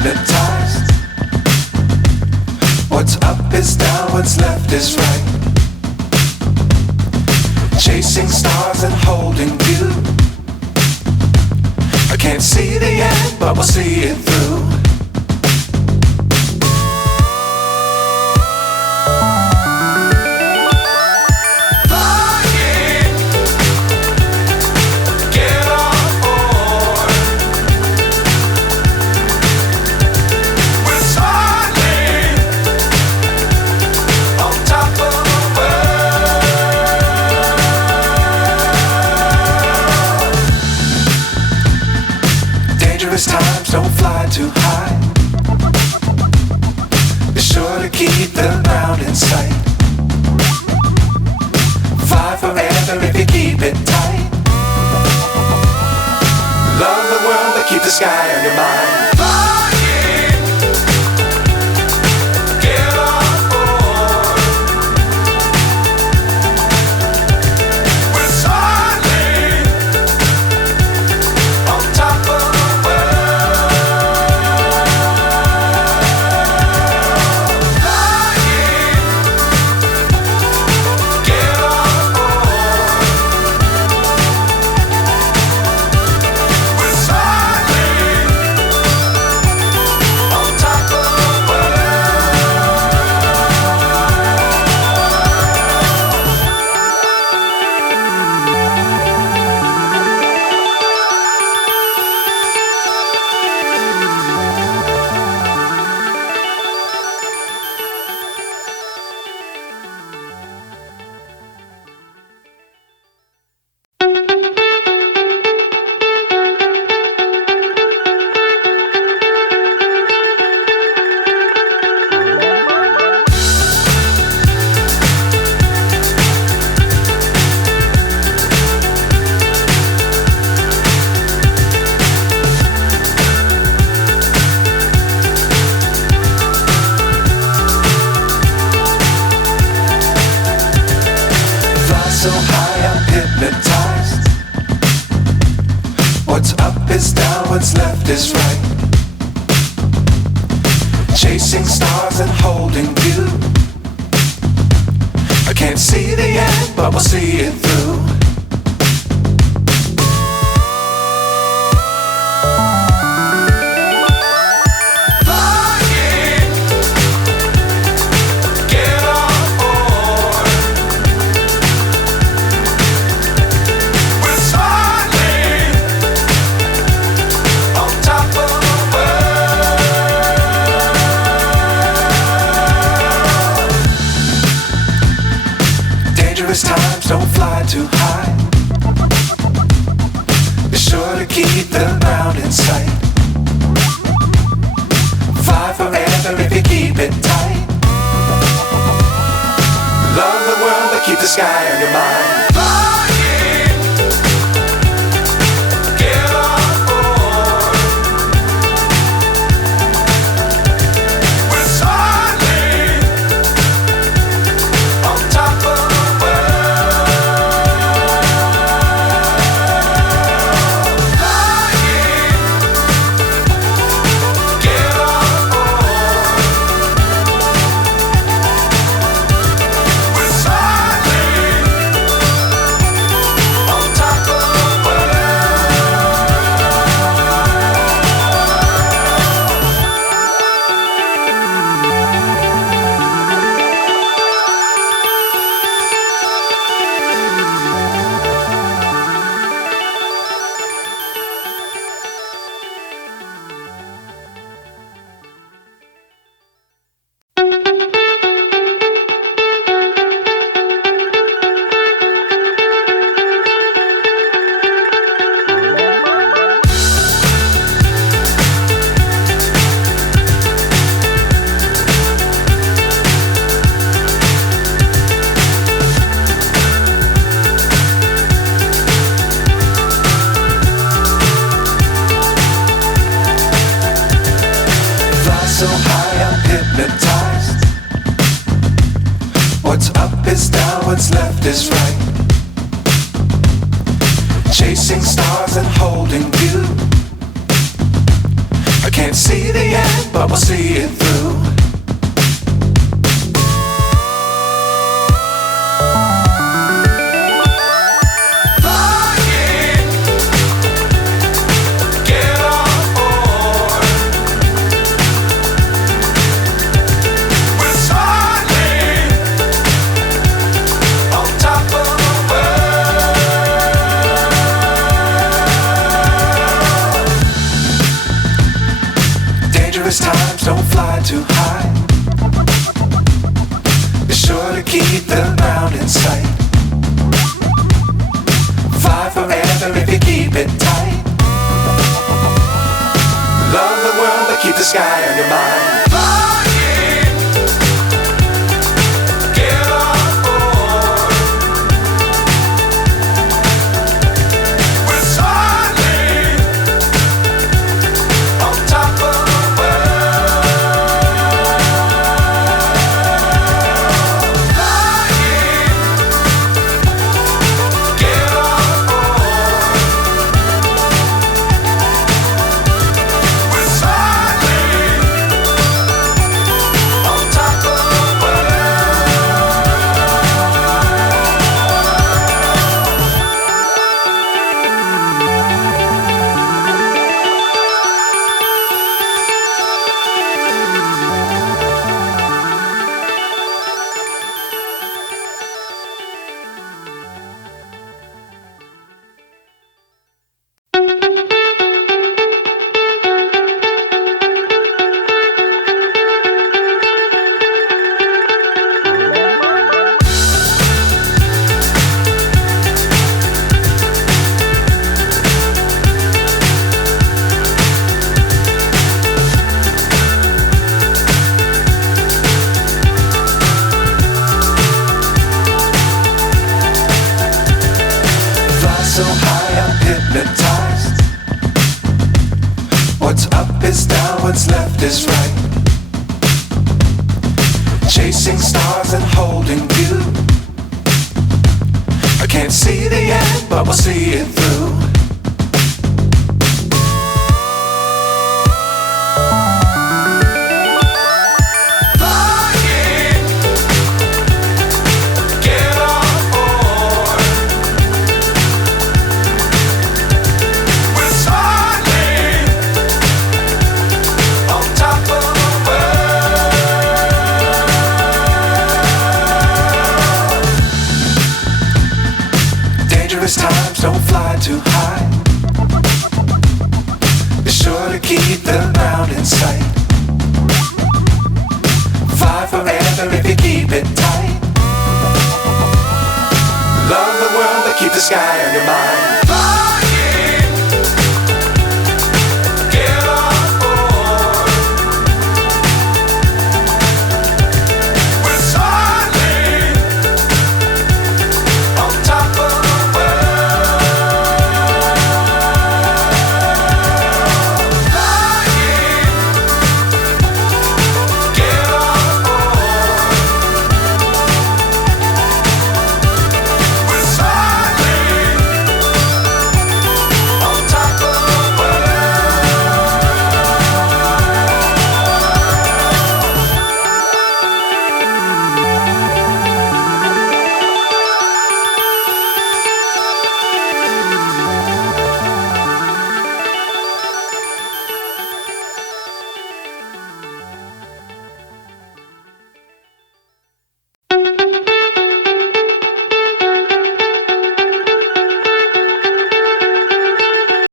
hypnotized. What's up is down, what's left is right. Chasing stars and holding you. I can't see the end, but we'll see it through. Times don't fly too high. Be sure to keep the ground in sight. Fly forever if you keep it tight. Love the world but keep the sky on your mind. So high I'm hypnotized. What's up is down, what's left is right. Chasing stars and holding you. I can't see the end, but we'll see it through. Times don't fly too high. Be sure to keep the ground in sight. Fly forever if you keep it tight. Love the world but keep the sky on your mind. So high I'm hypnotized. What's up is down, what's left is right. Chasing stars and holding you. I can't see the end, but we'll see it through. Times don't fly too high. Be sure to keep the ground in sight. Fly forever if you keep it tight. Love the world but keep the sky on your mind. So high I'm hypnotized. What's up is down, what's left is right. Chasing stars and holding you. I can't see the end, but we'll see it through. Times don't fly too high. Be sure to keep the ground in sight. Fly forever if you keep it tight. Love the world but keep the sky